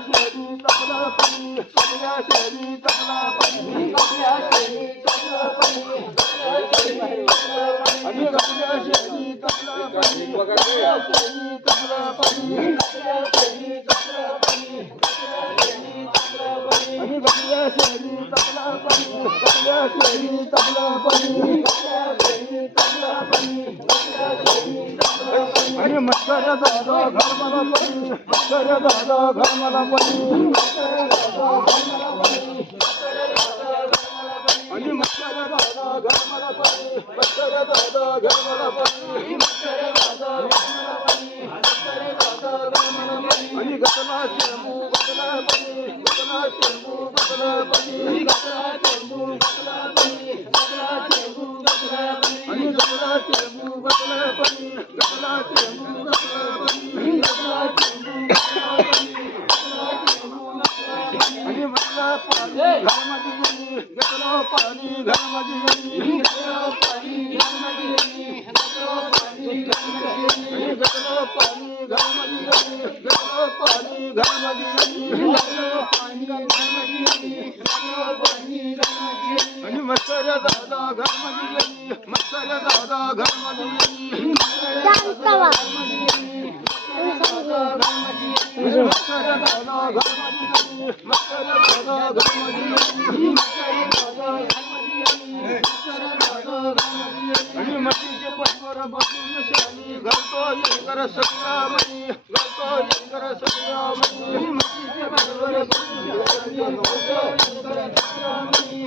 शेरी तबला पनी कमल्या शेरी तबला पनी कमल्या शेरी तबला पनी आणि कमल्या शेरी तबला पनी कमल्या शेरी तबला पनी कमल्या शेरी तबला पनी आणि कमल्या शेरी तबला पनी कमल्या शेरी तबला पनी कमल्या शेरी तबला पनी आणि मस्कऱ्या दादा घर मला पनी मस्कऱ्या दादा घर मला पनी आणि मस्कऱ्या दादा घर मला पनी मस्कऱ्या दादा घर मला पनी मस्कऱ्या दादा आणि गतला चेंबू गतला पनी गतला चेंबू गतला पनी गतला चेंबू गतला पनी गतला चेंबू गतला पनी आणि गतला चेंबू गतला पनी गतला चेंबू गतला पनी गतला चेंबू गतला पनी आणि मला पाणी घरामध्ये गेली गतला पाणी घरामध्ये गेली गतला पाणी घरामध्ये गेली गतला पाणी घरामध्ये गेली गतला पाणी घरामध्ये गेली गतला पाणी घरामध्ये गेली गतला पाणी घरामध्ये गेली गतला पाणी घरामध्ये गेली आणि मस्कऱ्या दादा घरामध्ये गेली मस्कऱ्या दादा घरामध्ये गेली मस्कऱ्या दादा घरामध्ये गेली मस्कऱ्या दादा घरामध्ये गेली मस्कऱ्या दादा घरामध्ये गेली मस्कऱ्या दादा आणि मशीचे पटवर बसून शानी घालतो येकर सगळ्यामणी घालतो येकर सगळ्यामणी मशीचे पटवर बसून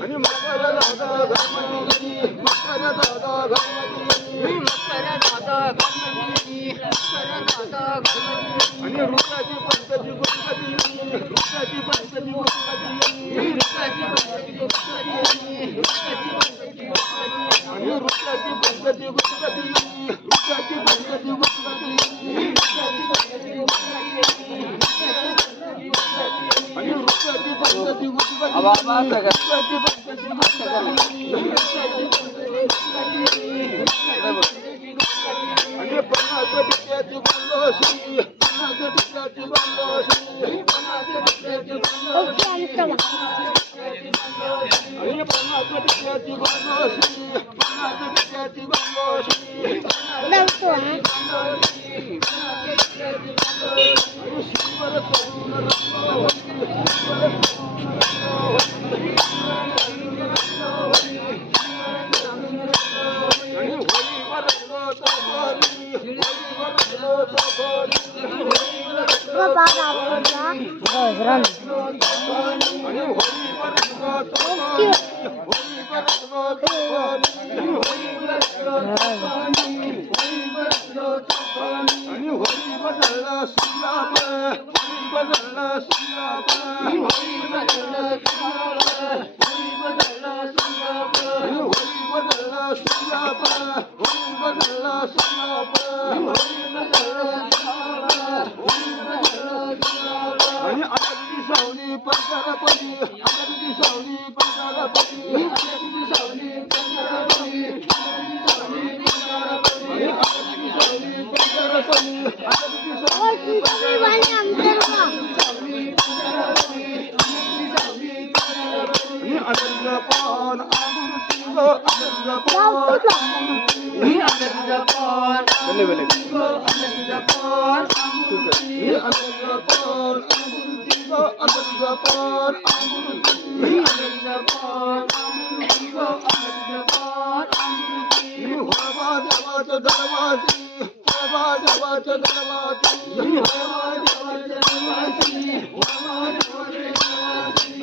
आणि मस्कऱ्या दादा घरामध्ये गेली मस्कऱ्या दादा घरामध्ये गेली मस्कऱ्या दादा घरामध्ये गेली मस्कऱ्या दादा घरामध्ये आणि रुपयाची पंचाची गुणपती रुपयाची पंचाची गुणपती रुपयाची पंचाची गुणपती आणि रुपयाची पंचाची गुणपती रुपयाची पंचाची गुणपती आणि रुपयाची पंचाची गुणपती आणि 50 टिक्याची बंदोशी 50 टिक्याची बंदोशी 50 टिक्याची बंदोशी आणि 50 टिक्याची बंदोशी 50 टिक्याची बंदोशी आणि शिवर करून आणि आनंदी सावली पंचारपती आनंदी सावली पंचारपती आनंदी सावली पंचारपती आनंदी सावली पंचारपती आनंदी सावली पंचारपती आनंदी सावली पंचारपती आनंद पान अमृती गो आनंद पान अमृती आनंद पान आनंद पान अमृती आनंद पान अमृती गो आनंद पान अमृती आनंद पान अमृती गो आनंद पान अमृती होवा देवाचा दरवाजी होवा देवाचा दरवाजी होवा देवाचा दरवाजी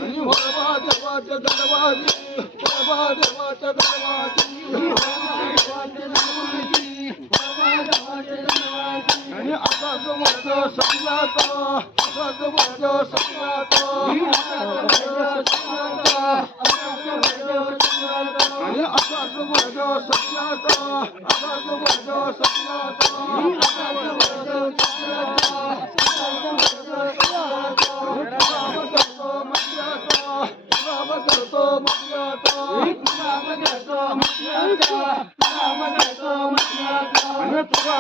होवा देवाचा दरवाजी होवा देवाचा दरवाजी आणि असाच वर्ग समजाता असाच वर्ग समजाता आणि असाच वर्ग समजाता असाच वर्ग समजाता आणि तुला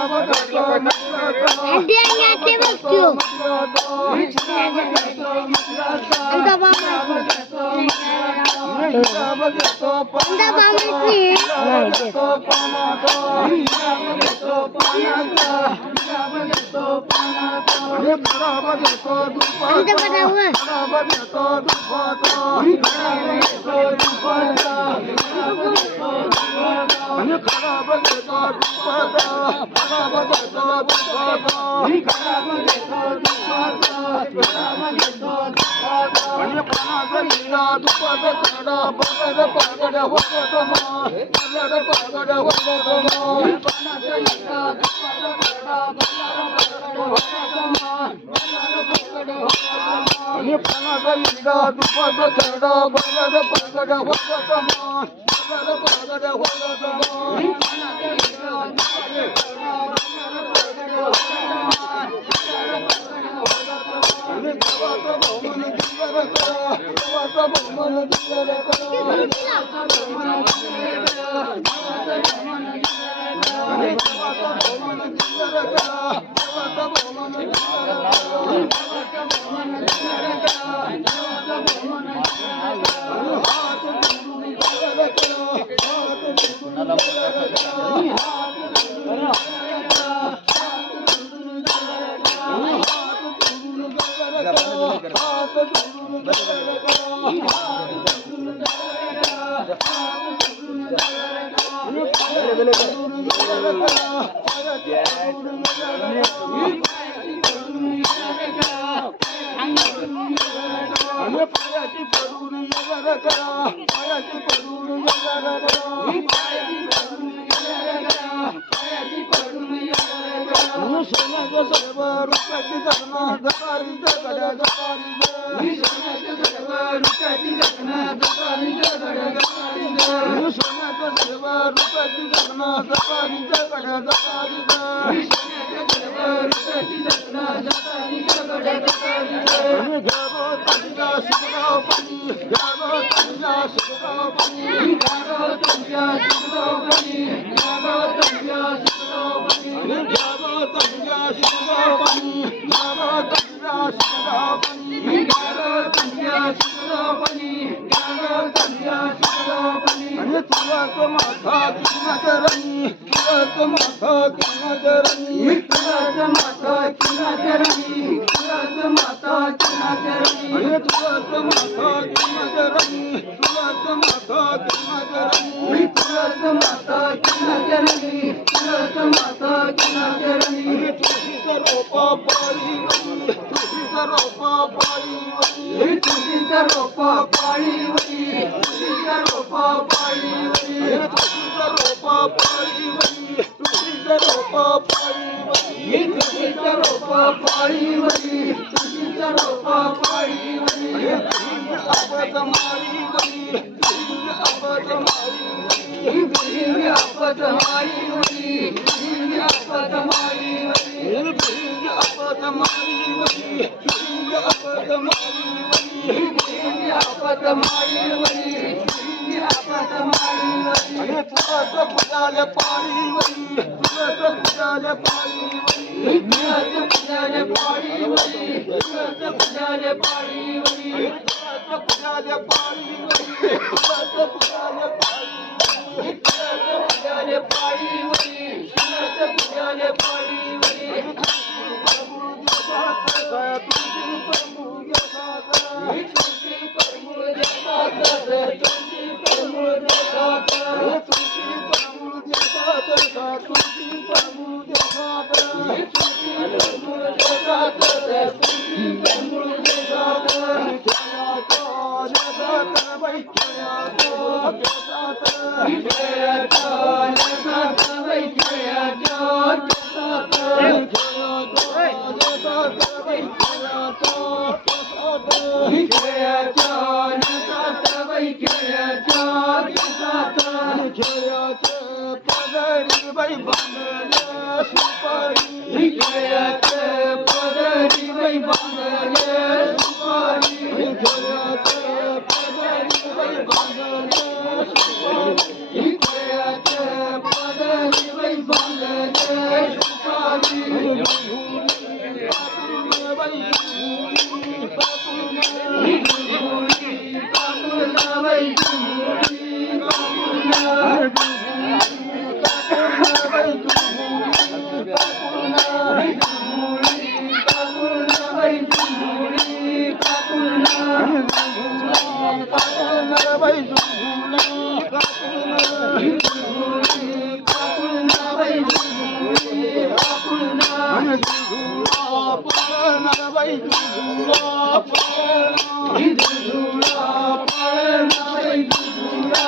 पळणार बाई दुधुळा पळणार दुधुळा पळणार बाई दुधुळा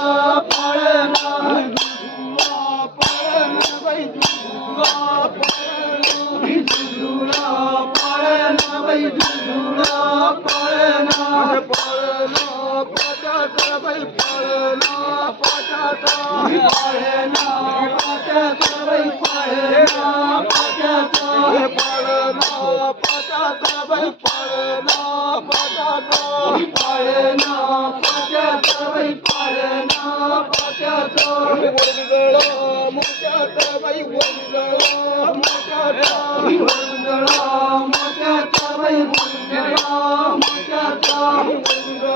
पळणार दुधुळा पळणार बाई दुधुळा पळणार दुधुळा पळणार बाई दुधुळा पळणार पळणार पाटात बाई पळणार पाटात पळणार पाटात बाई पळणार पाटात पळणार पाटात बाई पळणार पाटात पळणार पाटात बाई पळणार पाटात वरगळ मोठ्यात बाई वरगळ मोठ्यात वरगळ मोठ्यात बाई वरगळ मोठ्यात वरगळ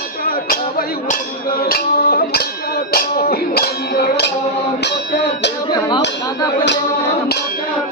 मोठ्यात बाई वरगळ मोठ्यात वरगळ मोठ्यात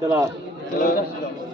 चला